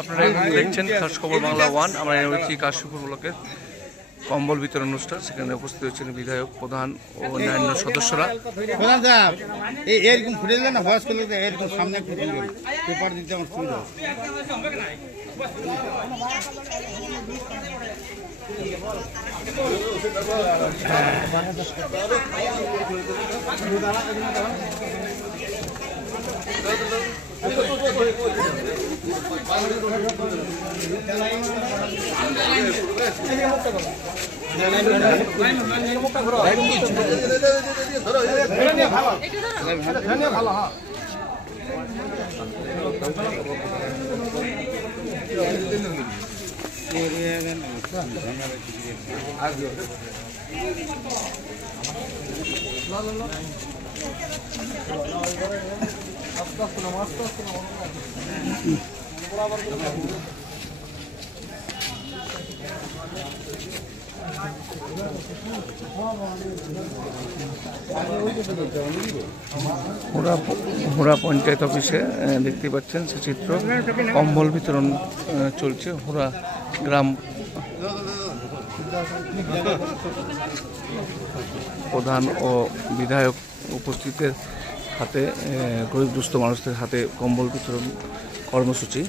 আপনারা দেখছেন খাস খবর বাংলা 1। আমরা রয়েছি কাশীপুর ব্লকের কম্বল বিতরণ অনুষ্ঠান। সেখানে উপস্থিত হচ্ছেন বিধায়ক, প্রধান ও অন্যান্য সদস্যরা। এরকম ফুটে দিলে না ভয়েস করলে এরকম সামনে পেপার দিতে আমার সুবিধা। হুড়া পঞ্চায়েত অফিসে দেখতে পাচ্ছেন সে চিত্র। কম্বল বিতরণ চলছে হুড়া গ্রাম। প্রধান ও বিধায়ক উপস্থিতের হাতে গরিব দুস্থ মানুষদের হাতে কম্বল বিতরণ কর্মসূচি।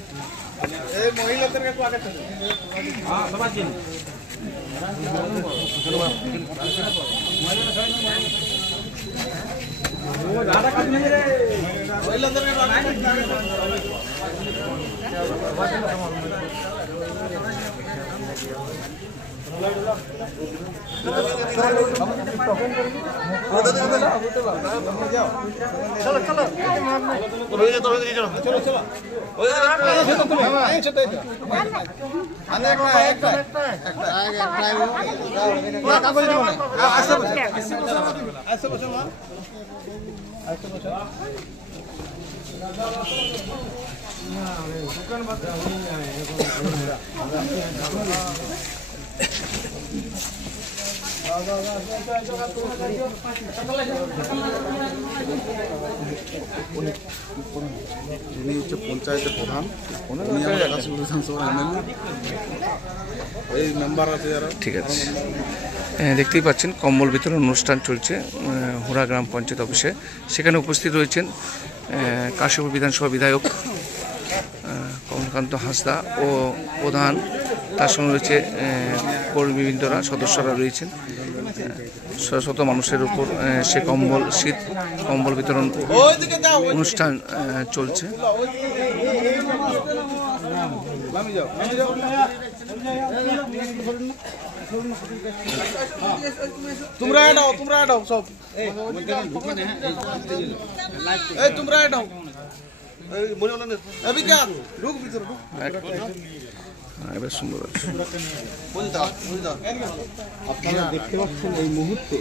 যিনি হচ্ছে পঞ্চায়েতের প্রধান, বিধানসভা এমএলএ, এই মেম্বার আছে যারা। ঠিক আছে, দেখতেই পাচ্ছেন কম্বল বিতরণ অনুষ্ঠান চলছে হুড়া গ্রাম পঞ্চায়েত অফিসে। সেখানে উপস্থিত রয়েছেন কাশীপুর বিধানসভা বিধায়ক কমলকান্ত হাঁসদা ও প্রধান, তার সঙ্গে রয়েছে কর্মীবৃন্দরা, সদস্যরা রয়েছেন। শত শত মানুষের উপর সে শীত কম্বল বিতরণ অনুষ্ঠান চলছে। তোমরা এটাও সব তোমরা এটাও এবার সুন্দর আছে। আপনারা দেখতে পাচ্ছেন এই মুহূর্তে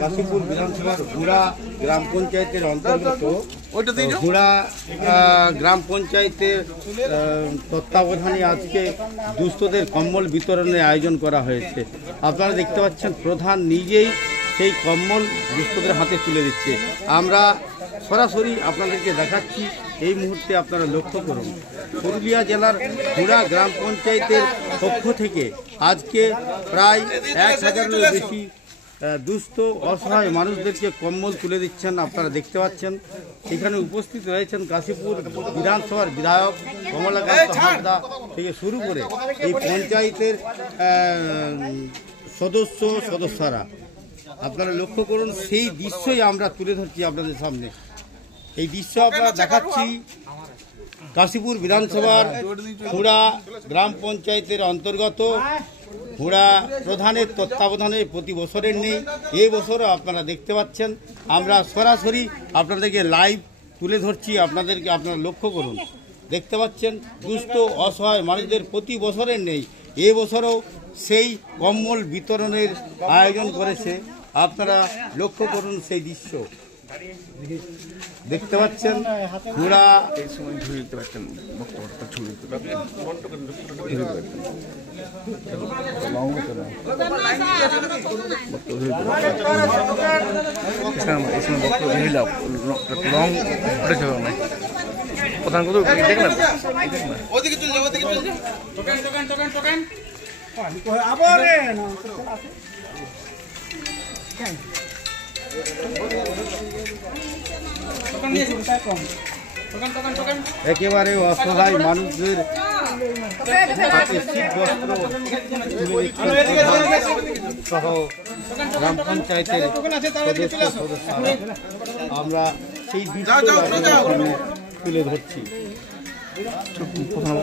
কাশীপুর বিধানসভার হুড়া গ্রাম পঞ্চায়েতের অন্তর্গত হুড়া গ্রাম পঞ্চায়েতের তত্ত্বাবধানে আজকে দুস্থদের কম্বল বিতরণের আয়োজন করা হয়েছে। আপনারা দেখতে পাচ্ছেন প্রধান নিজেই সেই কম্বল দুস্থদের হাতে তুলে দিচ্ছে। আমরা সরাসরি আপনাদেরকে দেখাচ্ছি। এই মুহূর্তে আপনারা লক্ষ্য করুন, পুরুলিয়া জেলার হুড়া গ্রাম পঞ্চায়েতের পক্ষ থেকে আজকে প্রায় 1000-এরও বেশি দুস্থ অসহায় মানুষদেরকে কম্বল তুলে দিচ্ছেন। আপনারা দেখতে পাচ্ছেন এখানে উপস্থিত রয়েছেন কাশীপুর বিধানসভার বিধায়ক কমলাকান্ত হাঁসদা থেকে শুরু করে এই পঞ্চায়েতের সদস্যরা। আপনারা লক্ষ্য করুন, সেই দৃশ্যই আমরা তুলে ধরছি আপনাদের সামনে। এই দৃশ্য আমরা দেখাচ্ছি কাশীপুর বিধানসভার হুড়া গ্রাম পঞ্চায়েতের অন্তর্গত হুড়া প্রধানের তত্ত্বাবধানে প্রতি বছরের নেই, এই বছরও আপনারা দেখতে পাচ্ছেন। আমরা সরাসরি আপনাদেরকে লাইভ তুলে ধরছি। আপনারা লক্ষ্য করুন, দেখতে পাচ্ছেন দুস্থ অসহায় মানুষদের প্রতি বছরের নেই, এ বছরও সেই কম্বল বিতরণের আয়োজন করেছে। আপনারা লক্ষ্য করুন সেই দৃশ্য। দেখতে পাচ্ছেন ঘোড়া এই সময় ধরে দিতে পারতেন বক্তব্যটা ছবি দিতে পারতেন এই সময় বক্তব্য ধরে লং উঠেছে না প্রধান কত দেখলাম একেবারে অসহায় মানুষদের হাতে শীত বস্ত্র সহ গ্রাম পঞ্চায়েতের সদস্যরা আমরা সেই দৃশ্য তুলে ধরছি। প্রধান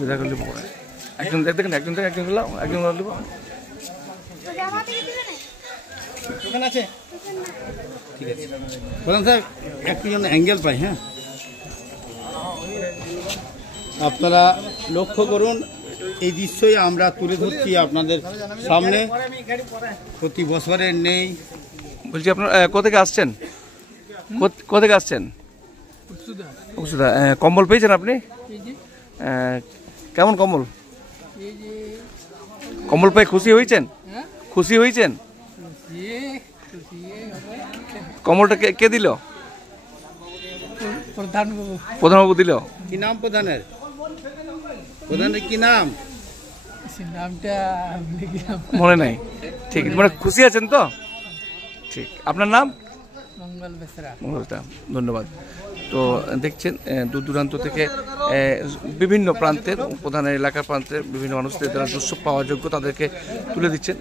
বিদা করলে একজন দেখেন একজন থেকে একজন গেলাম একজন নেব ঠিক আছে বলুন স্যার একটু যেন অ্যাঙ্গেল পাই। হ্যাঁ আপনারা লক্ষ্য করুন এই দৃশ্যই আমরা তুলে ধরছি আপনাদের সামনে। প্রতি বছরের নেই। বলছি আপনার কোথেকে আসছেন কোথেকে আসছেন? কম্বল পেয়েছেন আপনি? কেমন কম্বল কম্বল পেয়ে খুশি হয়েছেন? খুশি হয়েছেন? কম্বলটা কে দিল? প্রধানবাবু দিল। কি নাম প্রধানের? প্রধানের কি নাম? নামটা মনে নাই। ঠিক মানে খুশি আছেন তো? ঠিক। আপনার নাম? মঙ্গল বেসরা। ধন্যবাদ। তো দেখছেন দূর দূরান্ত থেকে বিভিন্ন প্রান্তের প্রধানের এলাকার প্রান্তের বিভিন্ন মানুষদের যারা দুঃসব পাওয়ার যোগ্য তাদেরকে তুলে দিচ্ছেন।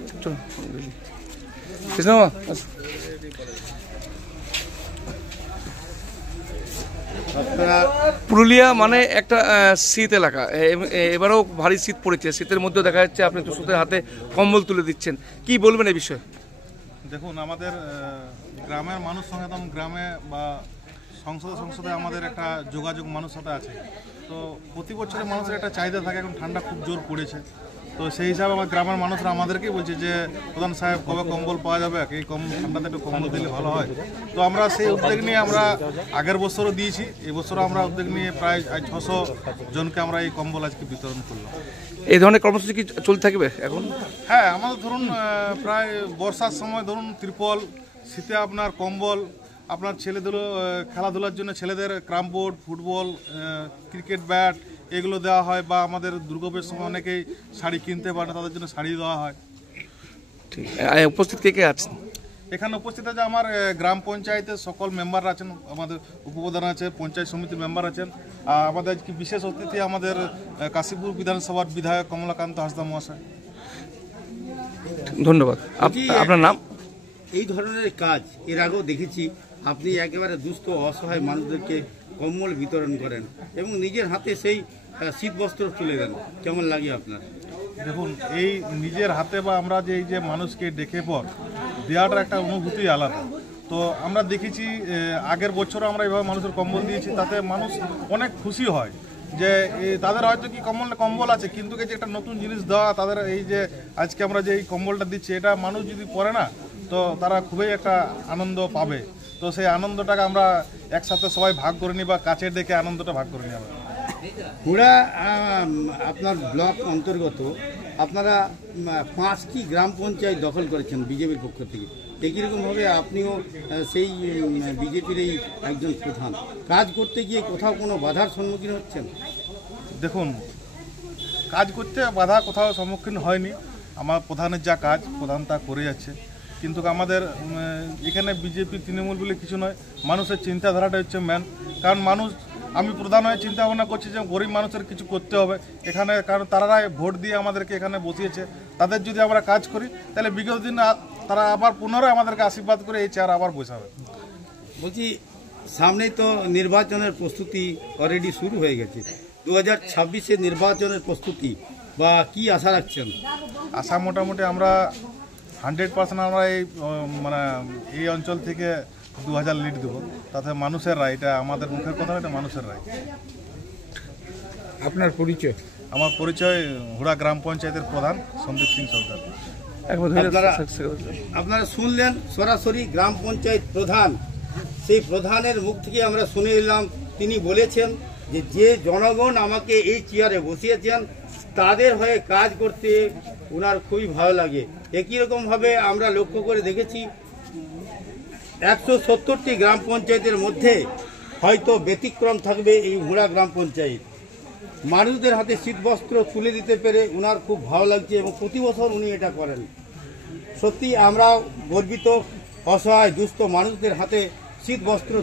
পুরুলিয়া মানে একটা শীত এলাকা, এবারেও ভারী শীত পড়েছে। শীতের মধ্যেও দেখা যাচ্ছে আপনি দর্শকদের হাতে কম্বল তুলে দিচ্ছেন, কি বলবেন এই বিষয়ে? দেখুন, আমাদের গ্রামের মানুষ সঙ্গে একদম গ্রামে বা সংসদে আমাদের একটা যোগাযোগ মানুষের সাথে আছে। তো প্রতি বছরে মানুষের একটা চাহিদা থাকে, এখন ঠান্ডা খুব জোর পড়েছে। তো সেই হিসাবে আমার গ্রামের মানুষরা আমাদেরকেই বলছে যে প্রধান সাহেব কবে কম্বল পাওয়া যাবে, এই ঠান্ডাতে একটু কম্বল দিলে ভালো হয়। তো আমরা সেই উদ্যোগ নিয়ে আমরা আগের বছরও দিয়েছি, এই বছরও আমরা উদ্যোগ নিয়ে প্রায় 600 জনকে আমরা এই কম্বল আজকে বিতরণ করলাম। এই ধরনের কর্মসূচি কি চলতে থাকবে এখন? হ্যাঁ, আমাদের ধরুন প্রায় বর্ষার সময় ধরুন ত্রিপল, শীতে আপনার কম্বল, আপনার ছেলেদের খেলাধুলার জন্য ছেলেদের ক্রাম বোর্ড, ফুটবল, ক্রিকেট ব্যাট এগুলো দেওয়া হয়, বা আমাদের দুর্গোপূজার সময় অনেকেই শাড়ি কিনতে পারে না, তাদের জন্য শাড়ি দেওয়া হয়। ঠিক। উপস্থিত কে কে আছেন এখানে? উপস্থিত আছে আমার গ্রাম পঞ্চায়েতের সকল মেম্বাররা আছেন, আমাদের উপপ্রধান আছে, পঞ্চায়েত সমিতির মেম্বার আছেন। আর আমাদের আজকে বিশেষ অতিথি আমাদের কাশীপুর বিধানসভার বিধায়ক কমলাকান্ত হাঁসদা মহাশয়। ধন্যবাদ। আপনার নাম? এই ধরনের কাজ এর আগেও দেখেছি, আপনি একেবারে দুস্থ অসহায় মানুষদেরকে কম্বল বিতরণ করেন এবং নিজের হাতে সেই শীত বস্ত্র তুলে দেন, কেমন লাগে আপনার? দেখুন, এই নিজের হাতে বা আমরা যে এই যে মানুষকে ডেকে পর দেওয়াটার একটা অনুভূতি আলাদা। তো আমরা দেখেছি আগের বছরও আমরা এইভাবে মানুষের কম্বল দিয়েছি, তাতে মানুষ অনেক খুশি হয় যে তাদের হয়তো কি কম্বল আছে, কিন্তু যে একটা নতুন জিনিস দেওয়া তাদের, এই যে আজকে আমরা যে এই কম্বলটা দিচ্ছি এটা মানুষ যদি পরে না তো তারা খুবই একটা আনন্দ পাবে। তো সেই আনন্দটাকে আমরা একসাথে সবাই ভাগ করে নিই, বা কাছের দেখে আনন্দটা ভাগ করে নিই। আমরা পুরা আপনার ব্লক অন্তর্গত আপনারা 5টি গ্রাম পঞ্চায়েত দখল করেছেন বিজেপির পক্ষ থেকে। একই রকমভাবে আপনিও সেই বিজেপির এই একজন প্রধান, কাজ করতে গিয়ে কোথাও কোনো বাধার সম্মুখীন হচ্ছেন? দেখুন, কাজ করতে বাধা কোথাও সম্মুখীন হয়নি। আমার প্রধানের যা কাজ প্রধান তা করে যাচ্ছে, কিন্তু আমাদের এখানে বিজেপি তৃণমূল বলে কিছু নয়, মানুষের চিন্তাধারাটা হচ্ছে মেন। কারণ মানুষ, আমি প্রধান হয়ে চিন্তা ভাবনা করছি যে গরিব মানুষের কিছু করতে হবে এখানে, কারণ তারাই ভোট দিয়ে আমাদেরকে এখানে বসিয়েছে। তাদের যদি আমরা কাজ করি তাহলে বিগত দিন তারা আবার পুনরায় আমাদেরকে আশীর্বাদ করে এই চেয়ার আবার বসাবে। বলছি, সামনেই তো নির্বাচনের প্রস্তুতি অলরেডি শুরু হয়ে গেছে, 2026-এর নির্বাচনের প্রস্তুতি বা কি আশা রাখছেন? আশা মোটামুটি আমরা 100% আমরা এই মানে এই অঞ্চল থেকে 2000 লিড দেবো, তাতে মানুষের রায়, এটা আমাদের মুখের কথা, এটা মানুষের রায়। আপনার পরিচয়? আমার পরিচয় হুড়া গ্রাম পঞ্চায়েতের প্রধান সন্দীপ সিং সরকার। আপনারা শুনলেন সরাসরি গ্রাম পঞ্চায়েত প্রধান সেই প্রধানের মুখ থেকে আমরা শুনে এলাম, তিনি বলেছেন যে যে জনগণ আমাকে এই চেয়ারে বসিয়েছেন তাদের হয়ে কাজ করতে ওনার খুবই ভালো লাগে। একই রকমভাবে আমরা লক্ষ্য করে দেখেছি 170টি গ্রাম পঞ্চায়েতের মধ্যে হয়তো ব্যতিক্রম থাকবে এই হুড়া গ্রাম পঞ্চায়েত। মানুষদের হাতে শীতবস্ত্র তুলে দিতে পেরে ওনার খুব ভালো লাগছে এবং প্রতি বছর উনি এটা করেন। সত্যি আমরা গর্বিত, অসহায় দুস্থ মানুষদের হাতে শীতবস্ত্র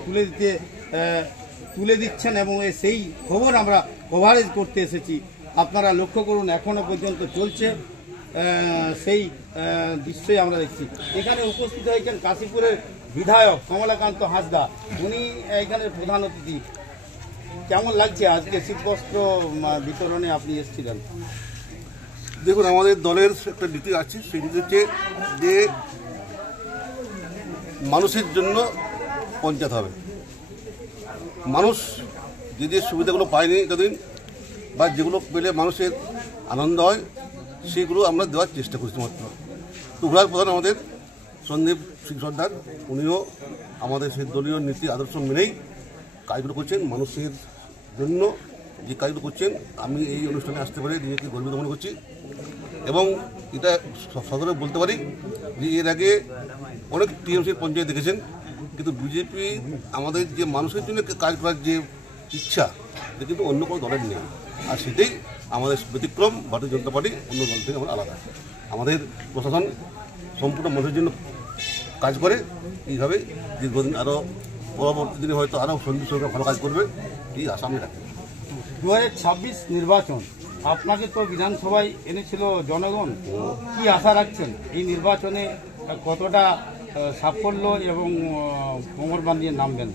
তুলে দিচ্ছেন এবং সেই খবর আমরা কভারেজ করতে এসেছি। আপনারা লক্ষ্য করুন, এখনো পর্যন্ত চলছে সেই দৃশ্যই আমরা দেখছি। এখানে উপস্থিত হয়েছেন কাশীপুরের বিধায়ক কমলাকান্ত হাঁসদা, উনি এখানের প্রধান অতিথি। কেমন লাগছে আজকে শীতবস্ত্র বিতরণে আপনি এসেছিলেন? দেখুন, আমাদের দলের একটা নীতি আছে, সেই নীতি হচ্ছে যে মানুষের জন্য পঞ্চায়েত হবে। মানুষ যে যে সুবিধাগুলো পায়নি এতদিন বা যেগুলো পেলে মানুষের আনন্দ হয় সেগুলো আমরা দেওয়ার চেষ্টা করছি মাত্র। তো হুড়ার প্রধান আমাদের সন্দীপ সিং সর্দার, উনিও আমাদের সেই দলীয় নীতি আদর্শ মেনেই কাজগুলো করছেন, মানুষের জন্য যে কাজগুলো করছেন। আমি এই অনুষ্ঠানে আসতে পারি নিজেকে গর্বিত মনে করছি এবং এটা সদরে বলতে পারি যে এর আগে অনেক টিএমসির পঞ্চায়েত দেখেছেন, কিন্তু বিজেপি আমাদের যে মানুষের জন্য কাজ করার যে ইচ্ছা এটা কিন্তু অন্য কোনো দলের নেই। আর সেটাই আমাদের ব্যতিক্রম। ভারতীয় জনতা পার্টি অন্য দল থেকে আমরা আলাদা। আমাদের প্রশাসন সম্পূর্ণ মানুষের জন্য কাজ করে। এইভাবে দীর্ঘদিন আরও পরবর্তী দিনে হয়তো আরও সন্দীপ সরকার ভালো কাজ করবে, এই আশা আমি রাখি। 2026 নির্বাচন, আপনাকে তো বিধানসভায় এনেছিল জনগণ, কি আশা রাখছেন এই নির্বাচনে? কতটা সাফল্য এবং কোমর বাঁধিয়ে নামবেন?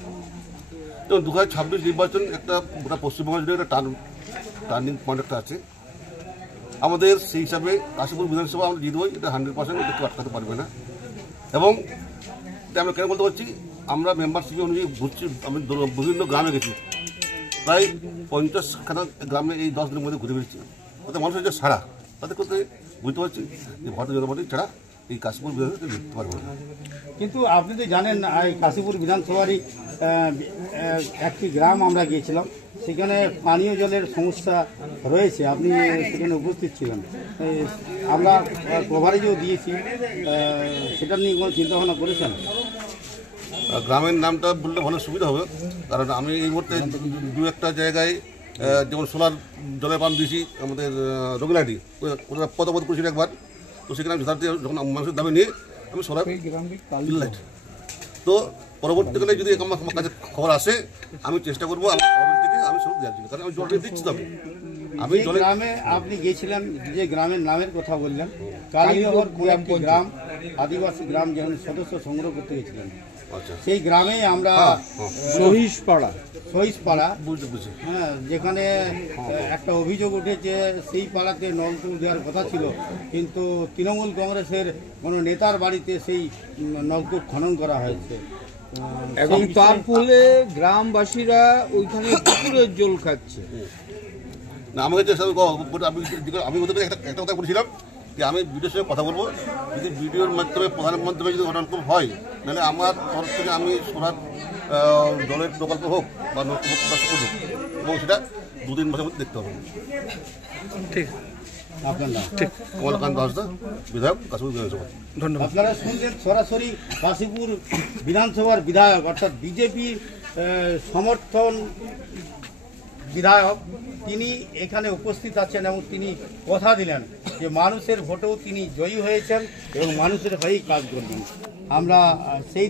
তো 2026 নির্বাচন একটা গোটা পশ্চিমবঙ্গের জন্য একটা টার্নিং পয়েন্ট একটা আছে আমাদের। সেই হিসাবে কাশীপুর বিধানসভা আমরা জিতবই, এটা 100%, এটা কেউ আটকাতে পারবে না। এবং এটা আমরা কেন বলতে পারছি, আমরা মেম্বারশিপ অনুযায়ী ঘুরছি, আমি বিভিন্ন গ্রামে গেছি, প্রায় 50খানা গ্রামে এই 10 দিনের মধ্যে ঘুরে বেড়েছি। তাতে মানুষের যে সাড়া, তাতে করতে বুঝতে পারছি যে ভারতীয় জনতা পার্টি ছাড়া এই কাশীপুর বিধানসভা জিততে পারবে না। কিন্তু আপনি তো জানেন, এই কাশীপুর বিধানসভারই একটি গ্রাম আমরা গিয়েছিলাম, সেখানে পানীয় জলের সমস্যা রয়েছে। আপনি সেখানে উপস্থিত ছিলেন, আমরা কভারেজও দিয়েছি। সেটা নিয়ে কোনো চিন্তাভাবনা করেছেন? গ্রামের নামটা বললে ভালো সুবিধা হবে, কারণ আমি এই মুহূর্তে দু একটা জায়গায় যেমন সোলার জলের পাম্প দিয়েছি আমাদের রোগিলাটি, ওরা পদবোধ করেছিল একবার। তো সেখানে আমি যথার্থ যখন মানুষের দামে নিয়ে আমি সোলার লাইট, তো পরবর্তীকালে যদি আমার কাছে খবর আসে আমি চেষ্টা করবো আমার তহবিল থেকে আমি সব দেওয়ার জন্য, কারণ আমি জলটা দিচ্ছি। তবে আমি গ্রামে আপনি গিয়েছিলেন, যে গ্রামের নামের কথা বললেন, কালীনগর গ্রাম, আদিবাসী গ্রাম, যেমন সদস্য সংগ্রহ করতে গেছিলেন, সেই গ্রামে আমরা সহিসপাড়া বুঝছি, হ্যাঁ, যেখানে একটা অভিযোগ উঠেছে সেই পাড়াতে নলকূপ দেওয়ার কথা ছিল, কিন্তু তৃণমূল কংগ্রেসের কোনো নেতার বাড়িতে সেই নলকূপ খনন করা হয়েছে এবং তার ফলে গ্রামবাসীরা ওইখানে পুকুরের জল খাচ্ছে। না, আমাকে যে আমি ওদের একটা কথা বলেছিলাম যে আমি ভিডিওর সঙ্গে কথা বলবো, যদি ভিডিওর মাধ্যমে প্রধানের মাধ্যমে যদি নলকূপ হয়, নাহলে আমার তরফ থেকে আমি সোনার জলের প্রকল্প হোক বা নলকূপ হোক করব, এবং সেটা 2-3 মাসের মধ্যে দেখতে হবে। ঠিক, আপনার নাম? ঠিক। কমলাকান্ত হাঁসদা, বিধায়ক, কাশীপুর বিধানসভা। ধন্যবাদ। আপনারা শুনলেন সরাসরি কাশীপুর বিধানসভার বিধায়ক, অর্থাৎ বিজেপির সমর্থন বিধায়ক, তিনি এখানে উপস্থিত আছেন এবং তিনি কথা দিলেন যে মানুষের ভোটেও তিনি জয়ী হয়েছেন এবং মানুষের হয়েই কাজ করবেন। আমরা সেই